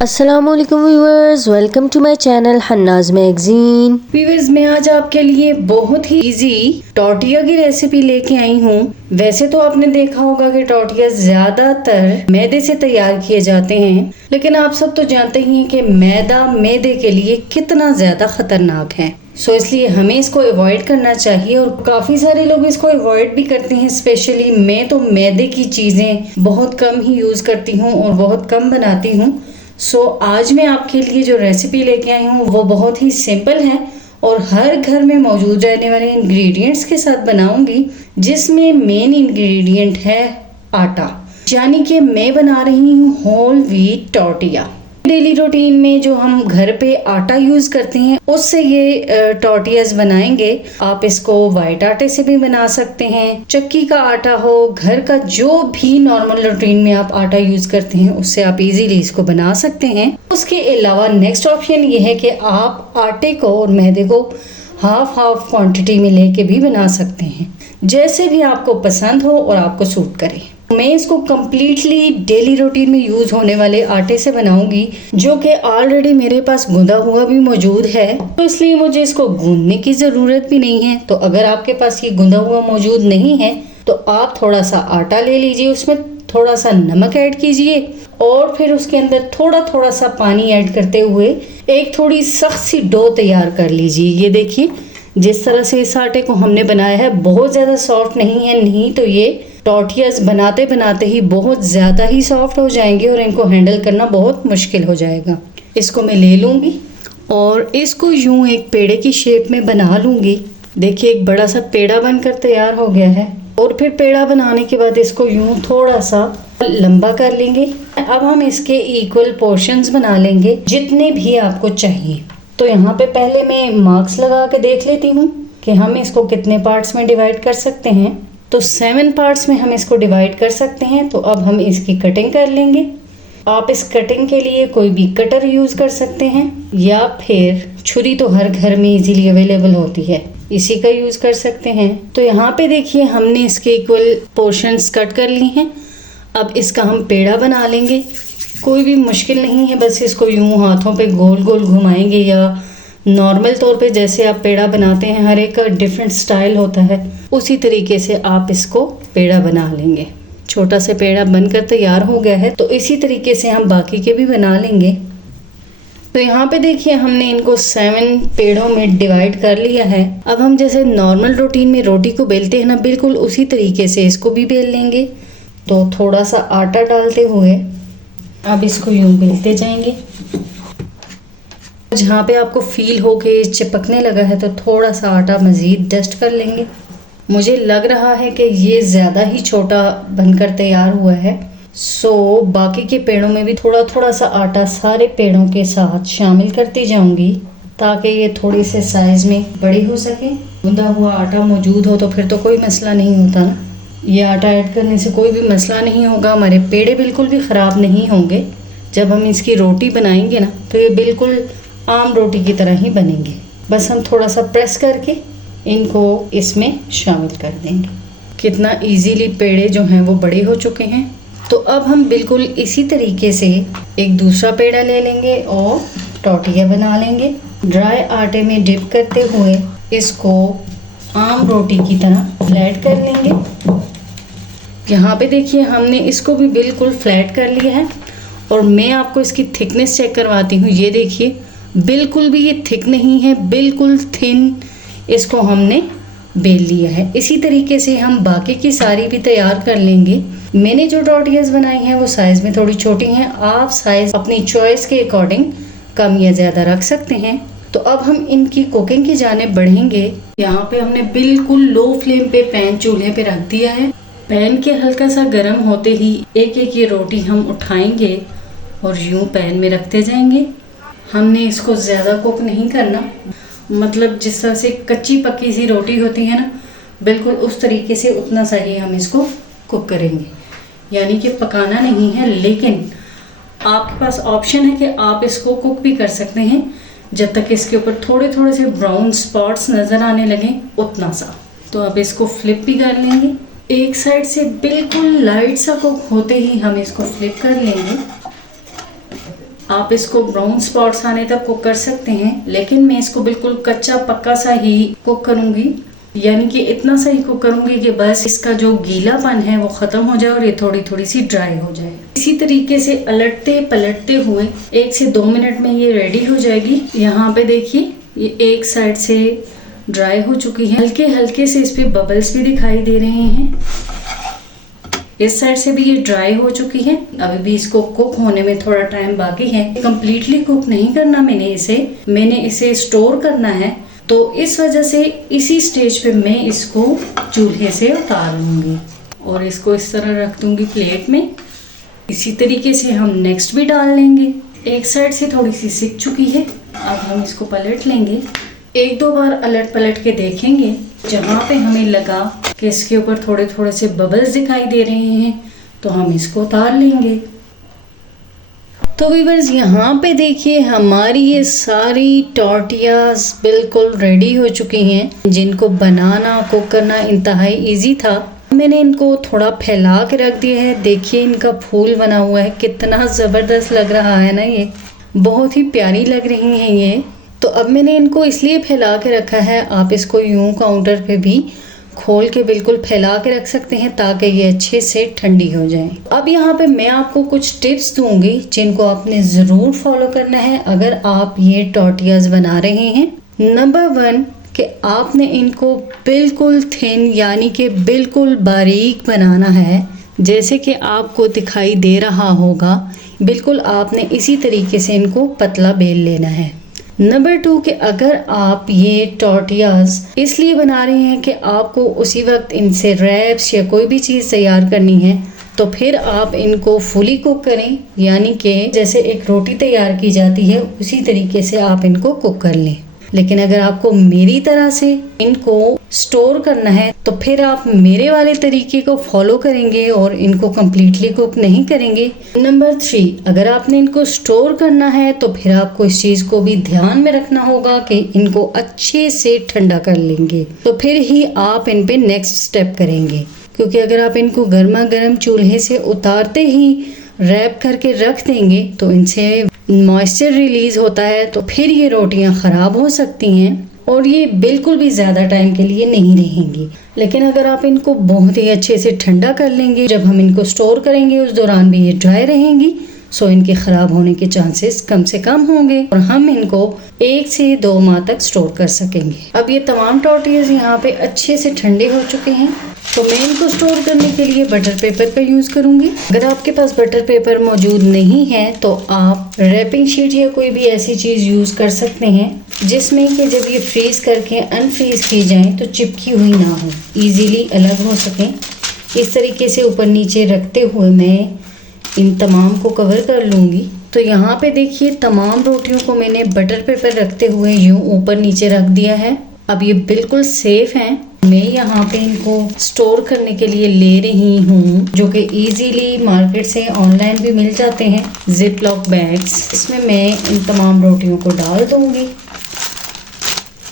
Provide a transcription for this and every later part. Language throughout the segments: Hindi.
अस्सलामुअलैकुम viewers, welcome to my channel Hanna's magazine. Viewers, मैं आज आपके लिए बहुत ही इजी टॉर्टिया की रेसिपी लेके आई हूँ। वैसे तो आपने देखा होगा कि टॉर्टिया ज्यादातर मैदे से तैयार किए जाते हैं, लेकिन आप सब तो जानते ही हैं कि मैदा मैदे के लिए कितना ज्यादा खतरनाक है। सो इसलिए हमें इसको अवॉइड करना चाहिए और काफी सारे लोग इसको अवॉइड भी करते हैं। स्पेशली मैं तो मैदे की चीजें बहुत कम ही यूज करती हूँ और बहुत कम बनाती हूँ। सो आज मैं आपके लिए जो रेसिपी लेके आई हूँ वो बहुत ही सिंपल है और हर घर में मौजूद रहने वाले इंग्रेडिएंट्स के साथ बनाऊंगी, जिसमें मेन इंग्रेडिएंट है आटा। यानी कि मैं बना रही हूँ whole wheat tortilla. Daily routine में जो हम घर पे आटा यूज करते हैं उससे ये टॉर्टियाज बनाएंगे। आप इसको वाइट आटे से भी बना सकते हैं, चक्की का आटा हो, घर का जो भी नॉर्मल रूटीन में आप आटा यूज करते हैं उससे आप इजीली इसको बना सकते हैं। उसके अलावा नेक्स्ट ऑप्शन ये है कि आप आटे को और मैदे को हाफ हाफ क्वांटिटी में लेके भी बना सकते हैं, जैसे भी आपको पसंद हो और आपको सूट करे। मैं इसको कम्प्लीटली डेली रूटीन में यूज होने वाले आटे से बनाऊंगी, जो कि ऑलरेडी मेरे पास गूंदा हुआ भी मौजूद है, तो इसलिए मुझे इसको गूंदने की ज़रूरत भी नहीं है। तो अगर आपके पास ये गूंदा हुआ मौजूद नहीं है तो आप थोड़ा सा आटा ले लीजिए, उसमें थोड़ा सा नमक ऐड कीजिए और फिर उसके अंदर थोड़ा थोड़ा सा पानी ऐड करते हुए एक थोड़ी सख्त सी डो तैयार कर लीजिए। ये देखिए, जिस तरह से इस आटे को हमने बनाया है बहुत ज़्यादा सॉफ्ट नहीं है, नहीं तो ये टॉर्टियाज बनाते बनाते ही बहुत ज़्यादा ही सॉफ्ट हो जाएंगे और इनको हैंडल करना बहुत मुश्किल हो जाएगा। इसको मैं ले लूँगी और इसको यूं एक पेड़े की शेप में बना लूँगी। देखिए, एक बड़ा सा पेड़ा बनकर तैयार हो गया है। और फिर पेड़ा बनाने के बाद इसको यूं थोड़ा सा लंबा कर लेंगे। अब हम इसके इक्वल पोर्शंस बना लेंगे जितने भी आपको चाहिए। तो यहाँ पे पहले मैं मार्क्स लगा के देख लेती हूँ कि हम इसको कितने पार्ट्स में डिवाइड कर सकते हैं। तो 7 पार्ट्स में हम इसको डिवाइड कर सकते हैं। तो अब हम इसकी कटिंग कर लेंगे। आप इस कटिंग के लिए कोई भी कटर यूज़ कर सकते हैं या फिर छुरी तो हर घर में इजीली अवेलेबल होती है, इसी का यूज़ कर सकते हैं। तो यहाँ पे देखिए, हमने इसके इक्वल पोर्शंस कट कर ली हैं। अब इसका हम पेड़ा बना लेंगे। कोई भी मुश्किल नहीं है, बस इसको यूं हाथों पे गोल गोल घुमाएंगे या नॉर्मल तौर पे जैसे आप पेड़ा बनाते हैं, हर एक का डिफरेंट स्टाइल होता है, उसी तरीके से आप इसको पेड़ा बना लेंगे। छोटा सा पेड़ा बनकर तैयार हो गया है, तो इसी तरीके से हम बाकी के भी बना लेंगे। तो यहाँ पे देखिए, हमने इनको 7 पेड़ों में डिवाइड कर लिया है। अब हम जैसे नॉर्मल रूटीन में रोटी को बेलते हैं ना, बिल्कुल उसी तरीके से इसको भी बेल लेंगे। तो थोड़ा सा आटा डालते हुए अब इसको यूं बेलते जाएंगे। जहाँ पे आपको फील हो कि चिपकने लगा है तो थोड़ा सा आटा मज़ीद डस्ट कर लेंगे। मुझे लग रहा है कि ये ज़्यादा ही छोटा बनकर तैयार हुआ है, सो बाकी के पेड़ों में भी थोड़ा थोड़ा सा आटा सारे पेड़ों के साथ शामिल करती जाऊंगी ताकि ये थोड़ी से साइज़ में बड़ी हो सके। गूंदा हुआ आटा मौजूद हो तो फिर तो कोई मसला नहीं होता ना, ये आटा ऐड करने से कोई भी मसला नहीं होगा। हमारे पेड़े बिल्कुल भी ख़राब नहीं होंगे। जब हम इसकी रोटी बनाएंगे ना तो ये बिल्कुल आम रोटी की तरह ही बनेंगे। बस हम थोड़ा सा प्रेस करके इनको इसमें शामिल कर देंगे। कितना इजीली पेड़े जो हैं वो बड़े हो चुके हैं। तो अब हम बिल्कुल इसी तरीके से एक दूसरा पेड़ा ले लेंगे और टॉर्टिया बना लेंगे। ड्राई आटे में डिप करते हुए इसको आम रोटी की तरह फ्लैट कर लेंगे। यहाँ पे देखिए, हमने इसको भी बिल्कुल फ्लैट कर लिया है और मैं आपको इसकी थिकनेस चेक करवाती हूँ। ये देखिए, बिल्कुल भी ये थिक नहीं है, बिल्कुल थिन इसको हमने बेल लिया है। इसी तरीके से हम बाकी की सारी भी तैयार कर लेंगे। मैंने जो टॉर्टियाज बनाई हैं वो साइज़ में थोड़ी छोटी हैं। आप साइज़ अपनी चॉइस के अकॉर्डिंग कम या ज़्यादा रख सकते हैं। तो अब हम इनकी कुकिंग की जानिब बढ़ेंगे। यहाँ पे हमने बिल्कुल लो फ्लेम पे पैन चूल्हे पे रख दिया है। पैन के हल्का सा गर्म होते ही एक एक ये रोटी हम उठाएंगे और यूं पैन में रखते जाएंगे। हमने इसको ज़्यादा कुक नहीं करना, मतलब जिस तरह से कच्ची पक्की सी रोटी होती है ना, बिल्कुल उस तरीके से उतना सा ही हम इसको कुक करेंगे। यानी कि पकाना नहीं है, लेकिन आपके पास ऑप्शन है कि आप इसको कुक भी कर सकते हैं जब तक इसके ऊपर थोड़े थोड़े से ब्राउन स्पॉट्स नज़र आने लगें, उतना सा। तो अब इसको फ्लिप भी कर लेंगे। एक साइड से बिल्कुल लाइट सा कुक होते ही हम इसको फ्लिप कर लेंगे। आप इसको ब्राउन स्पॉट्स आने तक कुक कर सकते हैं, लेकिन मैं इसको बिल्कुल कच्चा पक्का सा ही कुक करूंगी, यानी कि इतना सा ही कुक करूंगी कि बस इसका जो गीलापन है वो खत्म हो जाए और ये थोड़ी थोड़ी सी ड्राई हो जाए। इसी तरीके से अलटते पलटते हुए 1 से 2 मिनट में ये रेडी हो जाएगी। यहाँ पे देखिए ये एक साइड से ड्राई हो चुकी है, हल्के हल्के से इस पे बबल्स भी दिखाई दे रहे हैं। इस साइड से भी ये ड्राई हो चुकी है। अभी भी इसको कुक होने में थोड़ा टाइम बाकी है। कंप्लीटली कुक नहीं करना मैंने इसे स्टोर करना है, तो इस वजह से इसी स्टेज पे मैं इसको चूल्हे से उतार लूंगी और इसको इस तरह रख दूंगी प्लेट में। इसी तरीके से हम नेक्स्ट भी डाल लेंगे। एक साइड से थोड़ी सी सिक चुकी है, अब हम इसको पलट लेंगे। 1-2 बार अलट पलट के देखेंगे, जहाँ पे हमें लगा कि इसके ऊपर थोड़े थोड़े से बबल्स दिखाई दे रहे हैं तो हम इसको उतार लेंगे। तो व्यूअर्स यहाँ पे देखिए हमारी ये सारी टॉर्टियाज बिल्कुल रेडी हो चुकी हैं, जिनको बनाना कुक करना इंतहाई इजी था। मैंने इनको थोड़ा फैला के रख दिया है। देखिए इनका फूल बना हुआ है, कितना ज़बरदस्त लग रहा है ना, ये बहुत ही प्यारी लग रही हैं ये। तो अब मैंने इनको इसलिए फैला के रखा है, आप इसको यूं काउंटर पे भी खोल के बिल्कुल फैला के रख सकते हैं ताकि ये अच्छे से ठंडी हो जाए। अब यहाँ पे मैं आपको कुछ टिप्स दूंगी जिनको आपने ज़रूर फॉलो करना है अगर आप ये टॉर्टियाज बना रहे हैं। नंबर 1 कि आपने इनको बिल्कुल थिन यानी कि बिल्कुल बारीक बनाना है, जैसे कि आपको दिखाई दे रहा होगा। बिल्कुल आपने इसी तरीके से इनको पतला बेल लेना है। नंबर 2 कि अगर आप ये टॉर्टियाज इसलिए बना रहे हैं कि आपको उसी वक्त इनसे रैप्स या कोई भी चीज़ तैयार करनी है, तो फिर आप इनको फुली कुक करें, यानी कि जैसे एक रोटी तैयार की जाती है उसी तरीके से आप इनको कुक कर लें। लेकिन अगर आपको मेरी तरह से इनको स्टोर करना है तो फिर आप मेरे वाले तरीके को फॉलो करेंगे और इनको कम्प्लीटली कुक नहीं करेंगे। नंबर 3 अगर आपने इनको स्टोर करना है तो फिर आपको इस चीज़ को भी ध्यान में रखना होगा कि इनको अच्छे से ठंडा कर लेंगे, तो फिर ही आप इन पे नेक्स्ट स्टेप करेंगे। क्योंकि अगर आप इनको गर्मा गर्म चूल्हे से उतारते ही रैप करके रख देंगे तो इनसे मॉइस्चर रिलीज होता है, तो फिर ये रोटियां ख़राब हो सकती हैं और ये बिल्कुल भी ज़्यादा टाइम के लिए नहीं रहेंगी। लेकिन अगर आप इनको बहुत ही अच्छे से ठंडा कर लेंगे, जब हम इनको स्टोर करेंगे उस दौरान भी ये ड्राई रहेंगी, सो इनके ख़राब होने के चांसेस कम से कम होंगे और हम इनको 1 से 2 माह तक स्टोर कर सकेंगे। अब ये तमाम टॉर्टियाज यहाँ पे अच्छे से ठंडे हो चुके हैं, तो मैं इनको स्टोर करने के लिए बटर पेपर का यूज़ करूँगी। अगर आपके पास बटर पेपर मौजूद नहीं है तो आप रैपिंग शीट या कोई भी ऐसी चीज़ यूज़ कर सकते हैं जिसमें कि जब ये फ्रीज़ करके अनफ्रीज़ की जाए तो चिपकी हुई ना हो, ईजीली अलग हो सकें। इस तरीके से ऊपर नीचे रखते हुए मैं इन तमाम को कवर कर लूँगी। तो यहाँ पे देखिए तमाम रोटियों को मैंने बटर पेपर रखते हुए यूँ ऊपर नीचे रख दिया है। अब ये बिल्कुल सेफ़ हैं। मैं यहाँ पे इनको स्टोर करने के लिए ले रही हूँ, जो कि इजीली मार्केट से ऑनलाइन भी मिल जाते हैं, जिप लॉक बैग्स। इसमें मैं इन तमाम रोटियों को डाल दूँगी।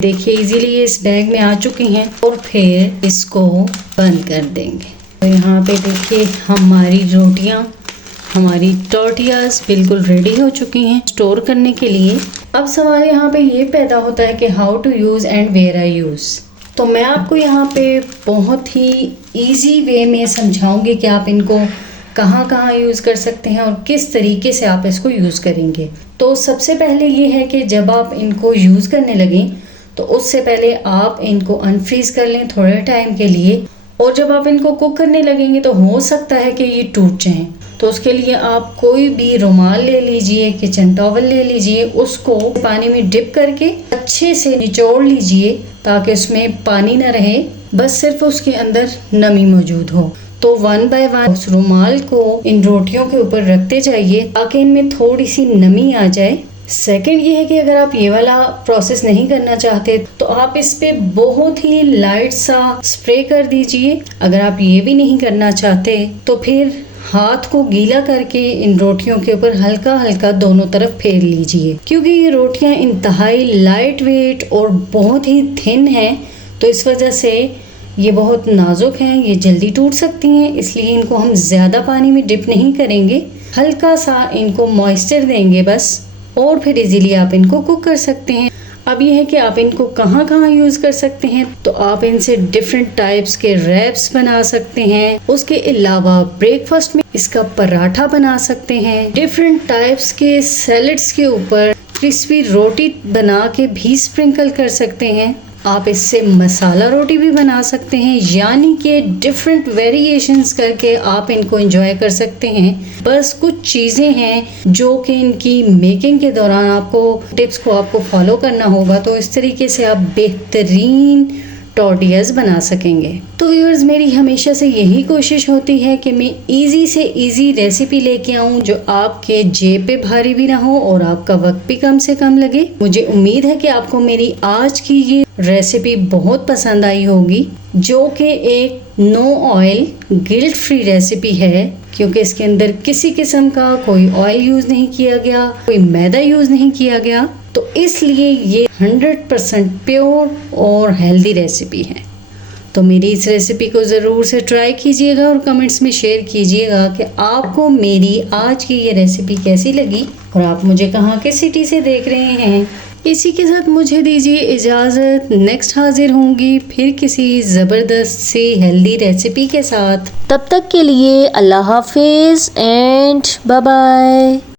देखिए इजीली ये इस बैग में आ चुकी हैं और फिर इसको बंद कर देंगे। तो यहाँ पे देखिए हमारी रोटियाँ, हमारी टॉर्टियाज बिल्कुल रेडी हो चुकी हैं स्टोर करने के लिए। अब सवाल यहाँ पे ये पैदा होता है कि how to use and where I use. तो मैं आपको यहाँ पे बहुत ही इजी वे में समझाऊंगी कि आप इनको कहाँ कहाँ यूज़ कर सकते हैं और किस तरीके से आप इसको यूज़ करेंगे। तो सबसे पहले ये है कि जब आप इनको यूज़ करने लगें तो उससे पहले आप इनको अनफ्रीज़ कर लें थोड़े टाइम के लिए, और जब आप इनको कुक करने लगेंगे तो हो सकता है कि ये टूट जाएं। तो उसके लिए आप कोई भी रुमाल ले लीजिए, किचन टॉवल ले लीजिए, उसको पानी में डिप करके अच्छे से निचोड़ लीजिए ताकि उसमें पानी ना रहे, बस सिर्फ उसके अंदर नमी मौजूद हो। तो 1 बाय 1 उस रुमाल को इन रोटियों के ऊपर रखते जाइए ताकि इनमें थोड़ी सी नमी आ जाए। सेकंड ये है कि अगर आप ये वाला प्रोसेस नहीं करना चाहते तो आप इस पे बहुत ही लाइट सा स्प्रे कर दीजिए। अगर आप ये भी नहीं करना चाहते तो फिर हाथ को गीला करके इन रोटियों के ऊपर हल्का हल्का दोनों तरफ फेर लीजिए। क्योंकि ये रोटियां इंतहाई लाइट वेट और बहुत ही थिन हैं, तो इस वजह से ये बहुत नाजुक हैं, ये जल्दी टूट सकती हैं। इसलिए इनको हम ज़्यादा पानी में डिप नहीं करेंगे, हल्का सा इनको मॉइस्चर देंगे बस, और फिर इजीली आप इनको कुक कर सकते हैं। अब ये है कि आप इनको कहाँ कहाँ यूज़ कर सकते हैं, तो आप इनसे डिफरेंट टाइप्स के रैप्स बना सकते हैं। उसके अलावा ब्रेकफास्ट में इसका पराठा बना सकते हैं। डिफरेंट टाइप्स के सैलेड्स के ऊपर क्रिस्पी रोटी बना के भी स्प्रिंकल कर सकते हैं। आप इससे मसाला रोटी भी बना सकते हैं, यानी कि डिफरेंट वेरिएशंस करके आप इनको एंजॉय कर सकते हैं। बस कुछ चीज़ें हैं जो कि इनकी मेकिंग के दौरान आपको टिप्स को आपको फॉलो करना होगा, तो इस तरीके से आप बेहतरीन टॉर्टियाज बना सकेंगे। तो व्यूअर्स, मेरी हमेशा से यही कोशिश होती है कि मैं इजी से इजी रेसिपी लेके आऊं जो आपके जेब पे भारी भी ना हो और आपका वक्त भी कम से कम लगे। मुझे उम्मीद है कि आपको मेरी आज की ये रेसिपी बहुत पसंद आई होगी, जो कि एक no oil guilt free recipe है, क्योंकि इसके अंदर किसी किस्म का कोई ऑयल यूज नहीं किया गया, कोई मैदा यूज नहीं किया गया, तो इसलिए ये 100% प्योर और हेल्दी रेसिपी है। तो मेरी इस रेसिपी को ज़रूर से ट्राई कीजिएगा और कमेंट्स में शेयर कीजिएगा कि आपको मेरी आज की ये रेसिपी कैसी लगी और आप मुझे कहाँ के सिटी से देख रहे हैं। इसी के साथ मुझे दीजिए इजाज़त। नेक्स्ट हाजिर होंगी फिर किसी ज़बरदस्त सी हेल्दी रेसिपी के साथ। तब तक के लिए अल्लाह हाफिज़ एंड बाय बाय।